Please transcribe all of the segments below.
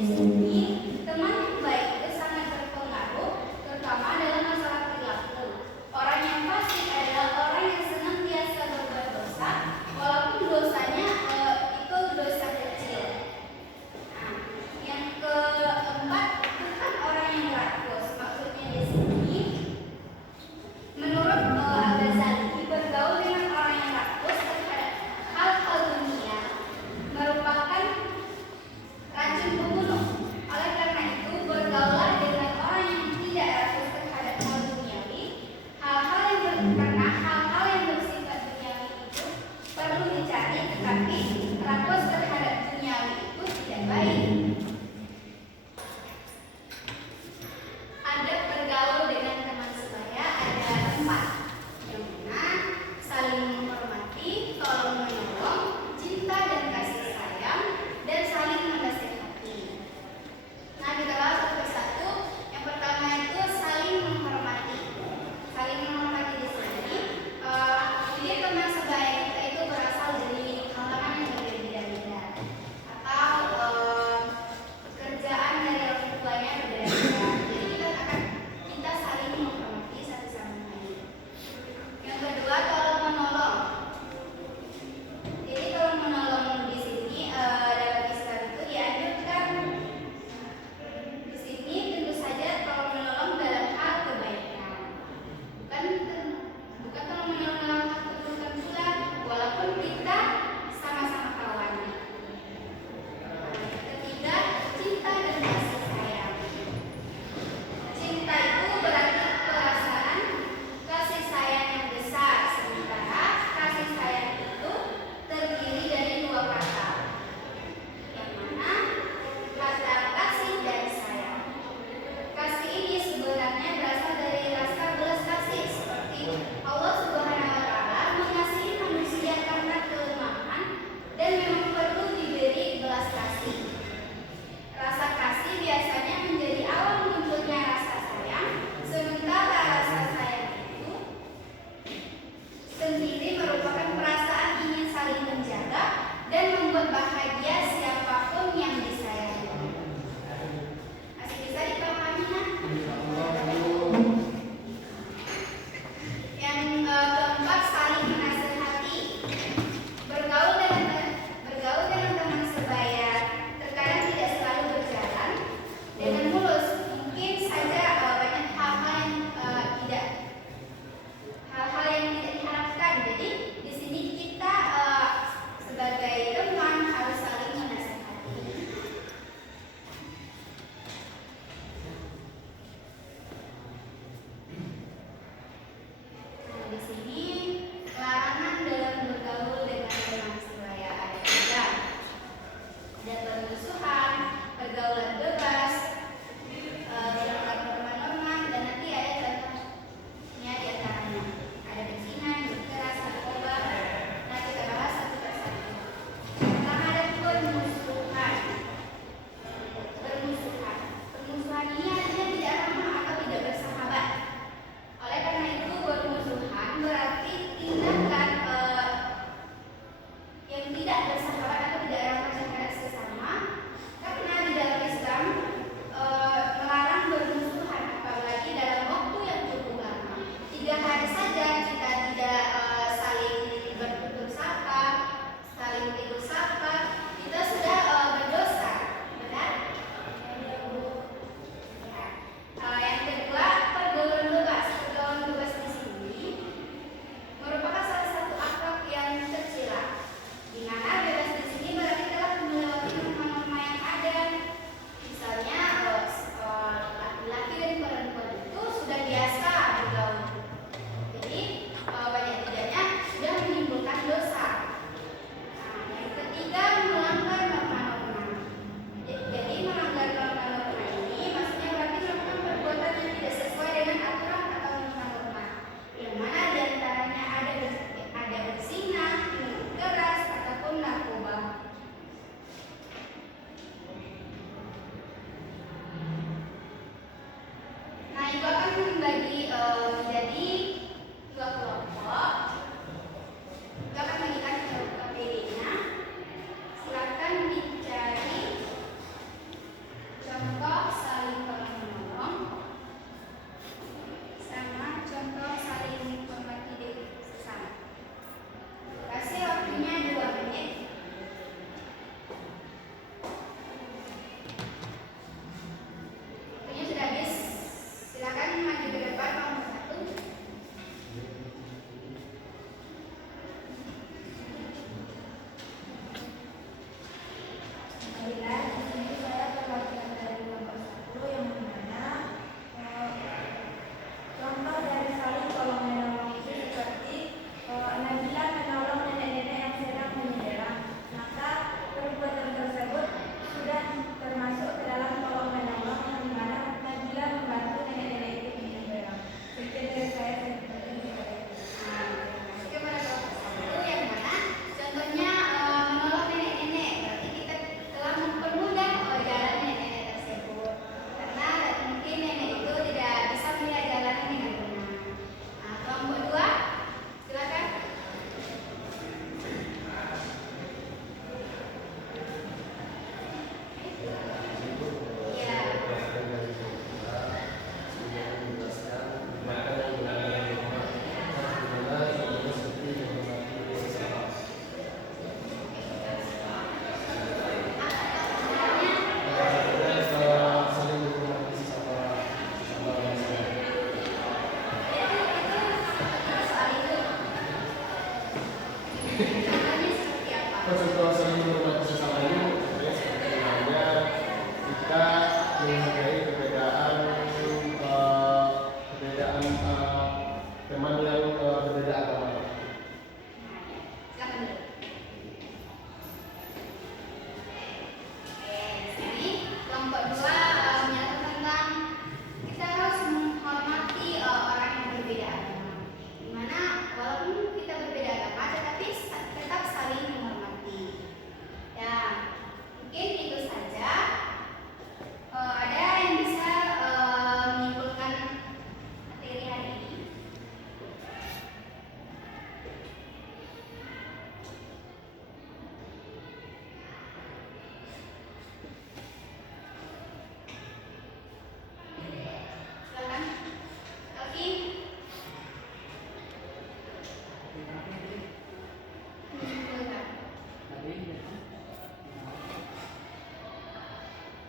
di sini teman yang baik itu sangat berpengaruh, terutama dalam masalah perilaku. Orang yang fasik adalah orang yang senantiasa berbuat dosa, walaupun dosanya itu dosa kecil. Nah, yang keempat itu kan orang yang rakus. Maksudnya di sini, menurut Al-Ghazali, bergaul dengan orang yang rakus terhadap hal-hal dunia merupakan racun pembunuh. Oleh karena itu, bergaulah dengan orang yang tidak rakus terhadap hal duniawi. Karena hal-hal yang bersifat duniawi itu perlu dicari, tetapi rakus terhadap duniawi itu tidak baik. Adab bergaul dengan teman sebaya ada 4, yang mana saling menghormati, tolong menolong, cinta dan kasih sayang, dan saling menasihati. Nah, kita bahas satu persatu. Yang pertama itu saling menghormati. Saling menghormati di sini, jadi teman sebaya kita itu berasal dari kalangan yang berbeda-beda, atau pekerjaan dari orang tuanya berbeda-beda. Jadi kita saling menghormati satu sama lain. Yang kedua, tolong menolong. Jadi tolong menolong di sini dalam Islam itu dianjurkan. Di sini tentu saja tolong menolong dalam hal kebaikan. Bukan tolong menolong dalam hal keburukan pula, walaupun kita sama-sama kawan. Ketiga, cinta dan kasih sayang. Cinta itu berarti perasaan kasih sayang yang besar, sementara kasih sayang itu terdiri dari 2 kata, yang mana kata kasih dan sayang. Kasih ini sebenarnya berasal dari rasa belas kasih, seperti Allah Subhanahu wa Ta'ala mengasihi manusia karena kelemahan dan memang perlu diberi belas kasih. Rasa kasih biasanya menjadi awal munculnya rasa sayang, sementara rasa sayang itu sendiri merupakan perasaan ingin saling menjaga dan membuat bahagia siapapun yang disayangi. Masih bisa dipahami, nah? Yang keempat, saling menasihati. Bergaul dengan teman sebaya terkadang tidak selalu berjalan dengan mulus. Mungkin saja banyak hal-hal yang tidak diharapkan. Jadi di sini kita sebagai teman harus saling menasihati. Nah, di sini larangan dalam bergaul dengan teman sebaya ada 3. Ada permusuhan, pergaulan bebas, melanggar norma-norma, dan nanti ada contohnya di antaranya. Ada berzina, keras, narkoba. Nah, kita bahas satu persatu. Pertama ada permusuhan. Permusuhan ini artinya tidak ramah atau tidak bersahabat. Oleh karena itu, bermusuhan berarti tindakan yang tidak bersahabat atau tidak ramah terhadap sesama. Karena di dalam Islam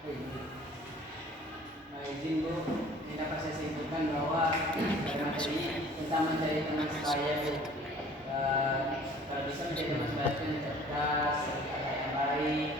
Izin Bu, ini dapat saya simpulkan bahwa materi tentang mencari teman sebaya Bu, kalau bisa menjadi teman sebaya itu yang cerdas, yang baik,